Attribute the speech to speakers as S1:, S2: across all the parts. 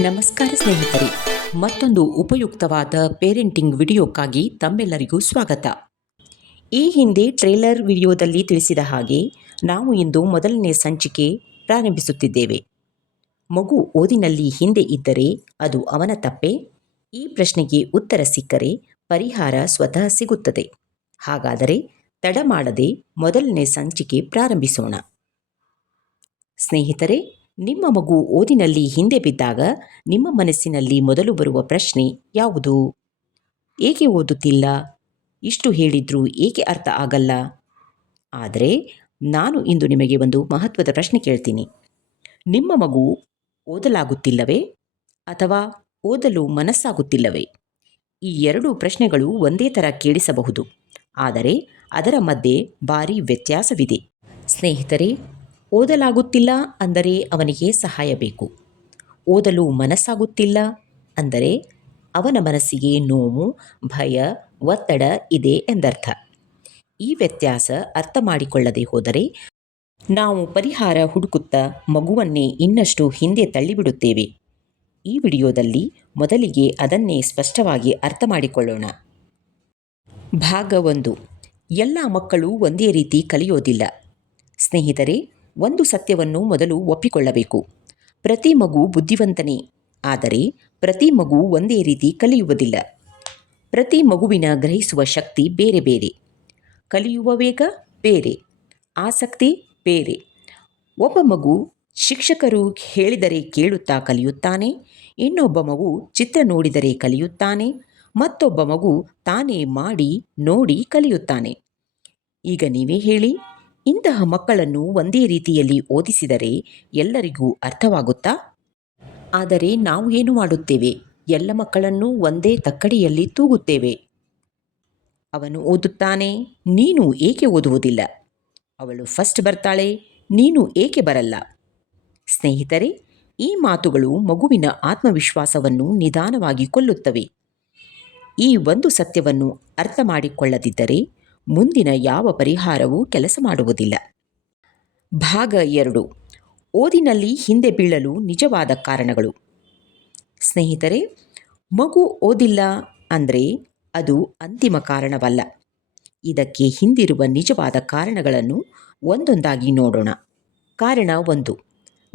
S1: ನಮಸ್ಕಾರ ಸ್ನೇಹಿತರೆ. ಮತ್ತೊಂದು ಉಪಯುಕ್ತವಾದ ಪೇರೆಂಟಿಂಗ್ ವಿಡಿಯೋಕ್ಕಾಗಿ ತಮ್ಮೆಲ್ಲರಿಗೂ ಸ್ವಾಗತ. ಈ ಹಿಂದೆ ಟ್ರೇಲರ್ ವಿಡಿಯೋದಲ್ಲಿ ತಿಳಿಸಿದ ಹಾಗೆ ನಾವು ಇಂದು ಮೊದಲನೇ ಸಂಚಿಕೆ ಪ್ರಾರಂಭಿಸುತ್ತಿದ್ದೇವೆ. ಮಗು ಓದಿನಲ್ಲಿ ಹಿಂದೆ ಇದ್ದರೆ ಅದು ಅವನ ತಪ್ಪೆ? ಈ ಪ್ರಶ್ನೆಗೆ ಉತ್ತರ ಸಿಕ್ಕರೆ ಪರಿಹಾರ ಸ್ವತಃ ಸಿಗುತ್ತದೆ. ಹಾಗಾದರೆ ತಡ ಮಾಡದೆ ಮೊದಲನೇ ಸಂಚಿಕೆ ಪ್ರಾರಂಭಿಸೋಣ. ಸ್ನೇಹಿತರೆ ನಿಮ್ಮ ಮಗು ಓದಿನಲ್ಲಿ ಹಿಂದೆ ಬಿದ್ದಾಗ ನಿಮ್ಮ ಮನಸ್ಸಿನಲ್ಲಿ ಮೊದಲು ಬರುವ ಪ್ರಶ್ನೆ ಯಾವುದು? ಏಕೆ ಓದುತ್ತಿಲ್ಲ? ಇಷ್ಟು ಹೇಳಿದ್ರೂ ಏಕೆ ಅರ್ಥ ಆಗಲ್ಲ? ಆದರೆ ನಾನು ಇಂದು ನಿಮಗೆ ಒಂದು ಮಹತ್ವದ ಪ್ರಶ್ನೆ ಕೇಳ್ತೀನಿ. ನಿಮ್ಮ ಮಗು ಓದಲಾಗುತ್ತಿಲ್ಲವೇ? ಅಥವಾ ಓದಲು ಮನಸ್ಸಾಗುತ್ತಿಲ್ಲವೇ? ಈ ಎರಡು ಪ್ರಶ್ನೆಗಳು ಒಂದೇ ಥರ ಕೇಳಿಸಬಹುದು. ಆದರೆ ಅದರ ಮಧ್ಯೆ ಭಾರೀ ವ್ಯತ್ಯಾಸವಿದೆ. ಸ್ನೇಹಿತರೆ ಓದಲಾಗುತ್ತಿಲ್ಲ ಅಂದರೆ ಅವನಿಗೆ ಸಹಾಯ ಬೇಕು. ಓದಲು ಮನಸ್ಸಾಗುತ್ತಿಲ್ಲ ಅಂದರೆ ಅವನ ಮನಸ್ಸಿಗೆ ನೋವು, ಭಯ, ಒತ್ತಡ ಇದೆ ಎಂದರ್ಥ. ಈ ವ್ಯತ್ಯಾಸ ಅರ್ಥ ಮಾಡಿಕೊಳ್ಳದೆ ಹೋದರೆ ನಾವು ಪರಿಹಾರ ಹುಡುಕುತ್ತಾ ಮಗುವನ್ನೇ ಇನ್ನಷ್ಟು ಹಿಂದೆ ತಳ್ಳಿಬಿಡುತ್ತೇವೆ. ಈ ವಿಡಿಯೋದಲ್ಲಿ ಮೊದಲಿಗೆ ಅದನ್ನೇ ಸ್ಪಷ್ಟವಾಗಿ ಅರ್ಥ ಮಾಡಿಕೊಳ್ಳೋಣ. ಭಾಗ ಒಂದು. ಎಲ್ಲ ಮಕ್ಕಳು ಒಂದೇ ರೀತಿ ಕಲಿಯೋದಿಲ್ಲ. ಸ್ನೇಹಿತರೆ ಒಂದು ಸತ್ಯವನ್ನು ಮೊದಲು ಒಪ್ಪಿಕೊಳ್ಳಬೇಕು. ಪ್ರತಿ ಮಗು ಬುದ್ಧಿವಂತನೇ, ಆದರೆ ಪ್ರತಿ ಮಗು ಒಂದೇ ರೀತಿ ಕಲಿಯುವುದಿಲ್ಲ. ಪ್ರತಿ ಮಗುವಿನ ಗ್ರಹಿಸುವ ಶಕ್ತಿ ಬೇರೆ ಬೇರೆ. ಕಲಿಯುವ ವೇಗ ಬೇರೆ, ಆಸಕ್ತಿ ಬೇರೆ. ಒಬ್ಬ ಮಗು ಶಿಕ್ಷಕರು ಹೇಳಿದರೆ ಕೇಳುತ್ತಾ ಕಲಿಯುತ್ತಾನೆ, ಇನ್ನೊಬ್ಬ ಮಗು ಚಿತ್ರ ನೋಡಿದರೆ ಕಲಿಯುತ್ತಾನೆ, ಮತ್ತೊಬ್ಬ ಮಗು ತಾನೇ ಮಾಡಿ ನೋಡಿ ಕಲಿಯುತ್ತಾನೆ. ಈಗ ನೀವೇ ಹೇಳಿ. ಇಂತಹ ಮಕ್ಕಳನ್ನು ಒಂದೇ ರೀತಿಯಲ್ಲಿ ಓದಿಸಿದರೆ ಎಲ್ಲರಿಗೂ ಅರ್ಥವಾಗುತ್ತಾ? ಆದರೆ ನಾವು ಏನು ಮಾಡುತ್ತೇವೆ? ಎಲ್ಲ ಮಕ್ಕಳನ್ನು ಒಂದೇ ತಕ್ಕಡಿಯಲ್ಲಿ ತೂಗುತ್ತೇವೆ. ಅವನು ಓದುತ್ತಾನೆ, ನೀನು ಏಕೆ ಓದುವುದಿಲ್ಲ? ಅವಳು ಫಸ್ಟ್ ಬರ್ತಾಳೆ, ನೀನು ಏಕೆ ಬರಲ್ಲ? ಸ್ನೇಹಿತರೆ, ಈ ಮಾತುಗಳು ಮಗುವಿನ ಆತ್ಮವಿಶ್ವಾಸವನ್ನು ನಿಧಾನವಾಗಿ ಕೊಲ್ಲುತ್ತವೆ. ಈ ಒಂದು ಸತ್ಯವನ್ನು ಅರ್ಥ ಮಾಡಿಕೊಳ್ಳದಿದ್ದರೆ ಮುಂದಿನ ಯಾವ ಪರಿಹಾರವೂ ಕೆಲಸ ಮಾಡುವುದಿಲ್ಲ. ಭಾಗ ಎರಡು. ಓದಿನಲ್ಲಿ ಹಿಂದೆ ಬೀಳಲು ನಿಜವಾದ ಕಾರಣಗಳು. ಸ್ನೇಹಿತರೆ, ಮಗು ಓದಿಲ್ಲ ಅಂದರೆ ಅದು ಅಂತಿಮ ಕಾರಣವಲ್ಲ. ಇದಕ್ಕೆ ಹಿಂದಿರುವ ನಿಜವಾದ ಕಾರಣಗಳನ್ನು ಒಂದೊಂದಾಗಿ ನೋಡೋಣ. ಕಾರಣ ಒಂದು.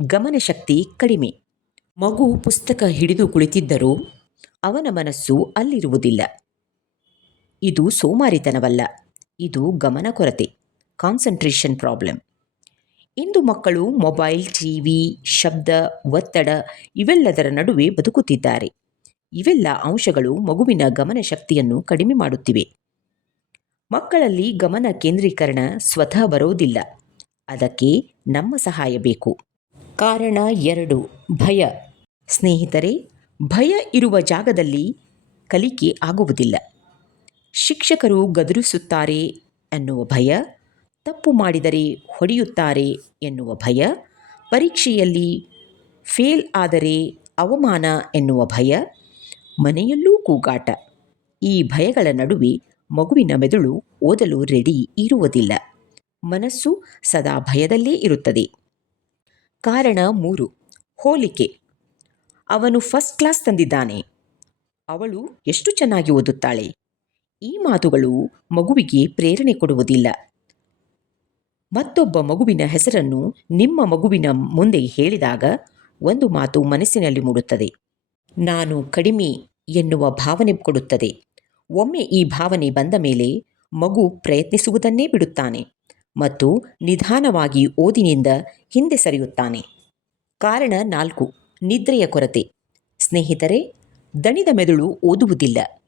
S1: ಗಮನಶಕ್ತಿ ಕಡಿಮೆ. ಮಗು ಪುಸ್ತಕ ಹಿಡಿದು ಕುಳಿತಿದ್ದರೂ ಅವನ ಮನಸ್ಸು ಅಲ್ಲಿರುವುದಿಲ್ಲ. ಇದು ಸೋಮಾರಿತನವಲ್ಲ. ಇದು ಗಮನ ಕೊರತೆ ಕಾನ್ಸಂಟ್ರೇಷನ್ ಪ್ರಾಬ್ಲಮ್ ಇಂದು ಮಕ್ಕಳು ಮೊಬೈಲ್ ಟಿವಿ ಶಬ್ದ, ಒತ್ತಡ ಇವೆಲ್ಲದರ ನಡುವೆ ಬದುಕುತ್ತಿದ್ದಾರೆ. ಇವೆಲ್ಲ ಅಂಶಗಳು ಮಗುವಿನ ಗಮನ ಶಕ್ತಿಯನ್ನು ಕಡಿಮೆ ಮಾಡುತ್ತಿವೆ. ಮಕ್ಕಳಲ್ಲಿ ಗಮನ ಕೇಂದ್ರೀಕರಣ ಸ್ವತಃ ಬರೋದಿಲ್ಲ. ಅದಕ್ಕೆ ನಮ್ಮ ಸಹಾಯ ಬೇಕು. ಕಾರಣ ಎರಡು, ಭಯ. ಸ್ನೇಹಿತರೆ, ಭಯ ಇರುವ ಜಾಗದಲ್ಲಿ ಕಲಿಕೆ ಆಗುವುದಿಲ್ಲ. ಶಿಕ್ಷಕರು ಗದರಿಸುತ್ತಾರೆ ಎನ್ನುವ ಭಯ, ತಪ್ಪು ಮಾಡಿದರೆ ಹೊಡೆಯುತ್ತಾರೆ ಎನ್ನುವ ಭಯ, ಪರೀಕ್ಷೆಯಲ್ಲಿ ಫೇಲ್ ಆದರೆ ಅವಮಾನ ಎನ್ನುವ ಭಯ, ಮನೆಯಲ್ಲೂ ಕೂಗಾಟ. ಈ ಭಯಗಳ ನಡುವೆ ಮಗುವಿನ ಮೆದುಳು ಓದಲು ರೆಡಿ ಇರುವುದಿಲ್ಲ. ಮನಸ್ಸು ಸದಾ ಭಯದಲ್ಲೇ ಇರುತ್ತದೆ. ಕಾರಣ ಮೂರು, ಹೋಲಿಕೆ. ಅವನು ಫಸ್ಟ್ ಕ್ಲಾಸ್ ತಂದಿದ್ದಾನೆ. ಅವಳು ಎಷ್ಟು ಚೆನ್ನಾಗಿ ಓದುತ್ತಾಳೆ? ಈ ಮಾತುಗಳು ಮಗುವಿಗೆ ಪ್ರೇರಣೆ ಕೊಡುವುದಿಲ್ಲ. ಮತ್ತೊಬ್ಬ ಮಗುವಿನ ಹೆಸರನ್ನು ನಿಮ್ಮ ಮಗುವಿನ ಮುಂದೆ ಹೇಳಿದಾಗ ಒಂದು ಮಾತು ಮನಸ್ಸಿನಲ್ಲಿ ಮೂಡುತ್ತದೆ. ನಾನು ಕಡಿಮೆ ಎನ್ನುವ ಭಾವನೆ ಕೊಡುತ್ತದೆ. ಒಮ್ಮೆ ಈ ಭಾವನೆ ಬಂದ ಮೇಲೆ ಮಗು ಪ್ರಯತ್ನಿಸುವುದನ್ನೇ ಬಿಡುತ್ತಾನೆ ಮತ್ತು ನಿಧಾನವಾಗಿ ಓದಿನಿಂದ ಹಿಂದೆ ಸರಿಯುತ್ತಾನೆ. ಕಾರಣ ನಾಲ್ಕು, ನಿದ್ರೆಯ ಕೊರತೆ. ಸ್ನೇಹಿತರೆ, ದಣಿದ ಮೆದುಳು ಓದುವುದಿಲ್ಲ.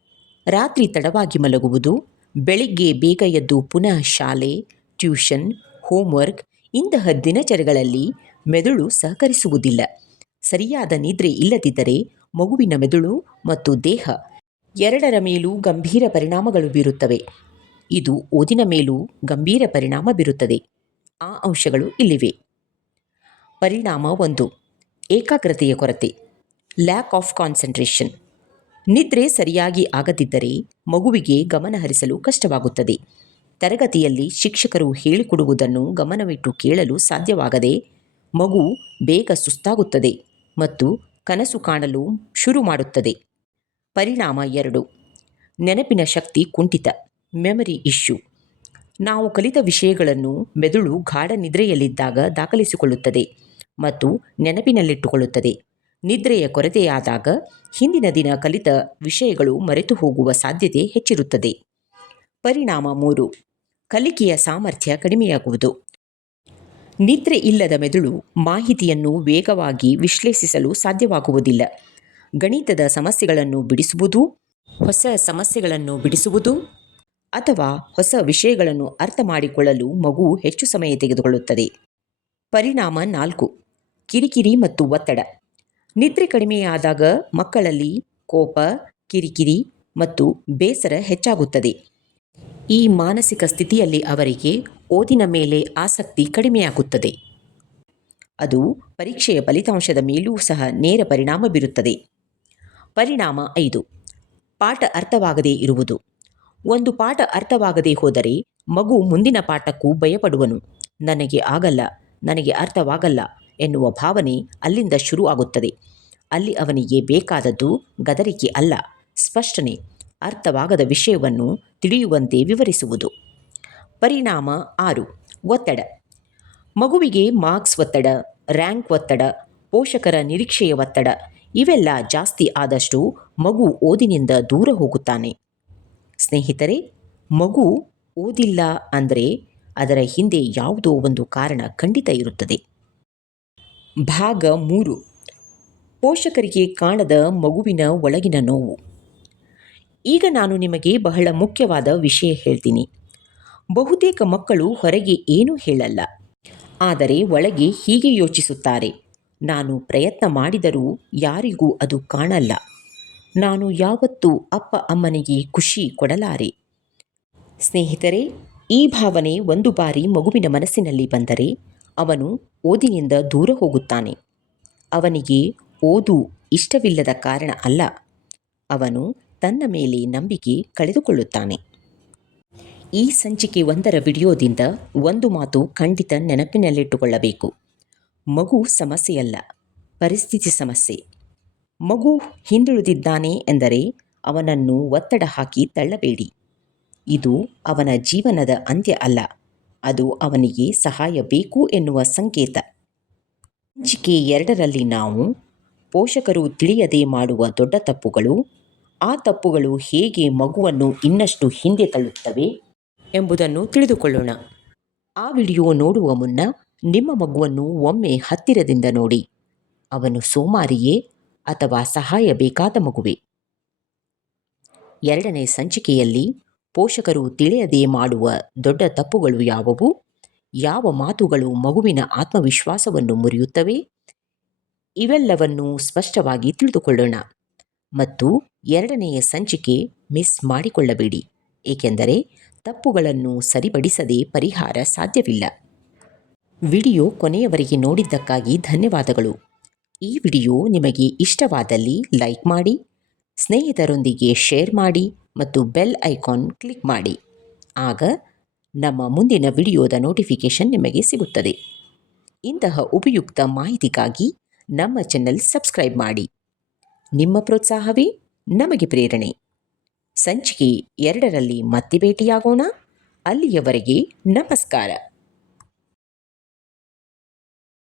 S1: ರಾತ್ರಿ ತಡವಾಗಿ ಮಲಗುವುದು, ಬೆಳಿಗ್ಗೆ ಬೇಗ ಎದ್ದು ಪುನಃ ಶಾಲೆ, ಟ್ಯೂಷನ್, ಹೋಮ್ವರ್ಕ್ ಇಂತಹ ದಿನಚರಿಗಳಲ್ಲಿ ಮೆದುಳು ಸಹಕರಿಸುವುದಿಲ್ಲ. ಸರಿಯಾದ ನಿದ್ರೆ ಇಲ್ಲದಿದ್ದರೆ ಮಗುವಿನ ಮೆದುಳು ಮತ್ತು ದೇಹ ಎರಡರ ಮೇಲೂ ಗಂಭೀರ ಪರಿಣಾಮಗಳು ಬೀರುತ್ತವೆ. ಇದು ಓದಿನ ಮೇಲೂ ಗಂಭೀರ ಪರಿಣಾಮ ಬೀರುತ್ತದೆ. ಆ ಅಂಶಗಳು ಇಲ್ಲಿವೆ. ಪರಿಣಾಮ ಒಂದು, ಏಕಾಗ್ರತೆಯ ಕೊರತೆ ಲ್ಯಾಕ್ ಆಫ್ ಕಾನ್ಸಂಟ್ರೇಷನ್ ನಿದ್ರೆ ಸರಿಯಾಗಿ ಆಗದಿದ್ದರೆ ಮಗುವಿಗೆ ಗಮನ ಹರಿಸಲು ಕಷ್ಟವಾಗುತ್ತದೆ. ತರಗತಿಯಲ್ಲಿ ಶಿಕ್ಷಕರು ಹೇಳಿಕೊಡುವುದನ್ನು ಗಮನವಿಟ್ಟು ಕೇಳಲು ಸಾಧ್ಯವಾಗದೆ ಮಗು ಬೇಗ ಸುಸ್ತಾಗುತ್ತದೆ ಮತ್ತು ಕನಸು ಕಾಣಲು ಶುರು ಮಾಡುತ್ತದೆ. ಪರಿಣಾಮ ಎರಡು. ನೆನಪಿನ ಶಕ್ತಿ ಕುಂಠಿತ. ಮೆಮರಿ ಇಶ್ಯೂ ನಾವು ಕಲಿತ ವಿಷಯಗಳನ್ನು ಮೆದುಳು ಗಾಢ ನಿದ್ರೆಯಲ್ಲಿದ್ದಾಗ ದಾಖಲಿಸಿಕೊಳ್ಳುತ್ತದೆ ಮತ್ತು ನೆನಪಿನಲ್ಲಿಟ್ಟುಕೊಳ್ಳುತ್ತದೆ. ನಿದ್ರೆಯ ಕೊರತೆಯಾದಾಗ ಹಿಂದಿನ ದಿನ ಕಲಿತ ವಿಷಯಗಳು ಮರೆತು ಹೋಗುವ ಸಾಧ್ಯತೆ ಹೆಚ್ಚಿರುತ್ತದೆ. ಪರಿಣಾಮ ಮೂರು. ಕಲಿಕೆಯ ಸಾಮರ್ಥ್ಯ ಕಡಿಮೆಯಾಗುವುದು. ನಿದ್ರೆ ಇಲ್ಲದ ಮೆದುಳು ಮಾಹಿತಿಯನ್ನು ವೇಗವಾಗಿ ವಿಶ್ಲೇಷಿಸಲು ಸಾಧ್ಯವಾಗುವುದಿಲ್ಲ. ಗಣಿತದ ಸಮಸ್ಯೆಗಳನ್ನು ಬಿಡಿಸುವುದು, ಹೊಸ ಸಮಸ್ಯೆಗಳನ್ನು ಬಿಡಿಸುವುದು ಅಥವಾ ಹೊಸ ವಿಷಯಗಳನ್ನು ಅರ್ಥ ಮಾಡಿಕೊಳ್ಳಲು ಮಗು ಹೆಚ್ಚು ಸಮಯ ತೆಗೆದುಕೊಳ್ಳುತ್ತದೆ. ಪರಿಣಾಮ ನಾಲ್ಕು. ಕಿರಿಕಿರಿ ಮತ್ತು ಒತ್ತಡ. ನಿದ್ರೆ ಕಡಿಮೆಯಾದಾಗ ಮಕ್ಕಳಲ್ಲಿ ಕೋಪ, ಕಿರಿಕಿರಿ ಮತ್ತು ಬೇಸರ ಹೆಚ್ಚಾಗುತ್ತದೆ. ಈ ಮಾನಸಿಕ ಸ್ಥಿತಿಯಲ್ಲಿ ಅವರಿಗೆ ಓದಿನ ಮೇಲೆ ಆಸಕ್ತಿ ಕಡಿಮೆಯಾಗುತ್ತದೆ. ಅದು ಪರೀಕ್ಷೆಯ ಫಲಿತಾಂಶದ ಮೇಲೂ ಸಹ ನೇರ ಪರಿಣಾಮ ಬೀರುತ್ತದೆ. ಪರಿಣಾಮ ಐದು, ಪಾಠ ಅರ್ಥವಾಗದೇ ಇರುವುದು. ಒಂದು ಪಾಠ ಅರ್ಥವಾಗದೇ ಹೋದರೆ ಮಗು ಮುಂದಿನ ಪಾಠಕ್ಕೂ ಭಯಪಡುವನು. ನನಗೆ ಆಗಲ್ಲ, ನನಗೆ ಅರ್ಥವಾಗಲ್ಲ. ಎನ್ನುವ ಭಾವನೆ ಅಲ್ಲಿಂದ ಶುರು ಆಗುತ್ತದೆ ಅಲ್ಲಿ ಅವನಿಗೆ ಬೇಕಾದದ್ದು ಗದರಿಕೆ ಅಲ್ಲ. ಸ್ಪಷ್ಟನೆ, ಅರ್ಥವಾಗದ ವಿಷಯವನ್ನು ತಿಳಿಯುವಂತೆ ವಿವರಿಸುವುದು. ಪರಿಣಾಮ ಆರು, ಒತ್ತಡ. ಮಗುವಿಗೆ ಮಾರ್ಕ್ಸ್ ಒತ್ತಡ, ರ್ಯಾಂಕ್ ಒತ್ತಡ, ಪೋಷಕರ ನಿರೀಕ್ಷೆಯ ಒತ್ತಡ, ಇವೆಲ್ಲ ಜಾಸ್ತಿ ಆದಷ್ಟು ಮಗು ಓದಿನಿಂದ ದೂರ ಹೋಗುತ್ತಾನೆ. ಸ್ನೇಹಿತರೆ, ಮಗು ಓದಿಲ್ಲ ಅಂದರೆ ಅದರ ಹಿಂದೆ ಯಾವುದೋ ಒಂದು ಕಾರಣ ಖಂಡಿತ ಇರುತ್ತದೆ. ಭಾಗ ಮೂರು. ಪೋಷಕರಿಗೆ ಕಾಣದ ಮಗುವಿನ ಒಳಗಿನ ನೋವು. ಈಗ ನಾನು ನಿಮಗೆ ಬಹಳ ಮುಖ್ಯವಾದ ವಿಷಯ ಹೇಳ್ತೀನಿ. ಬಹುತೇಕ ಮಕ್ಕಳು ಹೊರಗೆ ಏನೂ ಹೇಳಲ್ಲ. ಆದರೆ ಒಳಗೆ ಹೀಗೆ ಯೋಚಿಸುತ್ತಾರೆ. ನಾನು ಪ್ರಯತ್ನ ಮಾಡಿದರೂ ಯಾರಿಗೂ ಅದು ಕಾಣಲ್ಲ. ನಾನು ಯಾವತ್ತೂ ಅಪ್ಪ ಅಮ್ಮನಿಗೆ ಖುಷಿ ಕೊಡಲಾರೆ. ಸ್ನೇಹಿತರೆ, ಈ ಭಾವನೆ ಒಂದು ಬಾರಿ ಮಗುವಿನ ಮನಸ್ಸಿನಲ್ಲಿ ಬಂದರೆ ಅವನು ಓದಿನಿಂದ ದೂರ ಹೋಗುತ್ತಾನೆ. ಅವನಿಗೆ ಓದು ಇಷ್ಟವಿಲ್ಲದ ಕಾರಣ ಅಲ್ಲ, ಅವನು ತನ್ನ ಮೇಲೆ ನಂಬಿಕೆ ಕಳೆದುಕೊಳ್ಳುತ್ತಾನೆ. ಈ ಸಂಚಿಕೆ ಒಂದರ ವಿಡಿಯೋದಿಂದ ಒಂದು ಮಾತು ಖಂಡಿತ ನೆನಪಿನಲ್ಲಿಟ್ಟುಕೊಳ್ಳಬೇಕು. ಮಗು ಸಮಸ್ಯೆಯಲ್ಲ, ಪರಿಸ್ಥಿತಿ ಸಮಸ್ಯೆ. ಮಗು ಹಿಂದುಳಿದಿದ್ದಾನೆ ಎಂದರೆ ಅವನನ್ನು ಒತ್ತಡ ಹಾಕಿ ತಳ್ಳಬೇಡಿ. ಇದು ಅವನ ಜೀವನದ ಅಂತ್ಯ ಅಲ್ಲ. ಅದು ಅವನಿಗೆ ಸಹಾಯ ಬೇಕು ಎನ್ನುವ ಸಂಕೇತ. ಸಂಚಿಕೆ ಎರಡರಲ್ಲಿ ನಾವು ಪೋಷಕರು ತಿಳಿಯದೆ ಮಾಡುವ ದೊಡ್ಡ ತಪ್ಪುಗಳು, ಆ ತಪ್ಪುಗಳು ಹೇಗೆ ಮಗುವನ್ನು ಇನ್ನಷ್ಟು ಹಿಂದೆ ತಳ್ಳುತ್ತವೆ ಎಂಬುದನ್ನು ತಿಳಿದುಕೊಳ್ಳೋಣ. ಆ ವಿಡಿಯೋ ನೋಡುವ ಮುನ್ನ ನಿಮ್ಮ ಮಗುವನ್ನು ಒಮ್ಮೆ ಹತ್ತಿರದಿಂದ ನೋಡಿ. ಅವನು ಸೋಮಾರಿಯೇ ಅಥವಾ ಸಹಾಯ ಬೇಕಾದ ಮಗುವೆ? ಎರಡನೇ ಸಂಚಿಕೆಯಲ್ಲಿ ಪೋಷಕರು ತಿಳಿಯದೆ ಮಾಡುವ ದೊಡ್ಡ ತಪ್ಪುಗಳು ಯಾವುವು? ಯಾವ ಮಾತುಗಳು ಮಗುವಿನ ಆತ್ಮವಿಶ್ವಾಸವನ್ನು ಮುರಿಯುತ್ತವೆ? ಇವೆಲ್ಲವನ್ನು ಸ್ಪಷ್ಟವಾಗಿ ತಿಳಿದುಕೊಳ್ಳೋಣ. ಮತ್ತು ಎರಡನೆಯ ಸಂಚಿಕೆ ಮಿಸ್ ಮಾಡಿಕೊಳ್ಳಬೇಡಿ, ಏಕೆಂದರೆ ತಪ್ಪುಗಳನ್ನು ಸರಿಪಡಿಸದೆ ಪರಿಹಾರ ಸಾಧ್ಯವಿಲ್ಲ. ವಿಡಿಯೋ ಕೊನೆಯವರೆಗೆ ನೋಡಿದ್ದಕ್ಕಾಗಿ ಧನ್ಯವಾದಗಳು. ಈ ವಿಡಿಯೋ ನಿಮಗೆ ಇಷ್ಟವಾದಲ್ಲಿ ಲೈಕ್ ಮಾಡಿ, ಸ್ನೇಹಿತರೊಂದಿಗೆ ಶೇರ್ ಮಾಡಿ ಮತ್ತು ಬೆಲ್ ಐಕಾನ್ ಕ್ಲಿಕ್ ಮಾಡಿ. ಆಗ ನಮ್ಮ ಮುಂದಿನ ವಿಡಿಯೋದ ನೋಟಿಫಿಕೇಷನ್ ನಿಮಗೆ ಸಿಗುತ್ತದೆ. ಇಂತಹ ಉಪಯುಕ್ತ ಮಾಹಿತಿಗಾಗಿ ನಮ್ಮ ಚಾನೆಲ್ ಸಬ್ಸ್ಕ್ರೈಬ್ ಮಾಡಿ. ನಿಮ್ಮ ಪ್ರೋತ್ಸಾಹವೇ ನಮಗೆ ಪ್ರೇರಣೆ. ಸಂಚಿಕೆ ಎರಡರಲ್ಲಿ ಮತ್ತೆ ಭೇಟಿಯಾಗೋಣ. ಅಲ್ಲಿಯವರೆಗೆ ನಮಸ್ಕಾರ.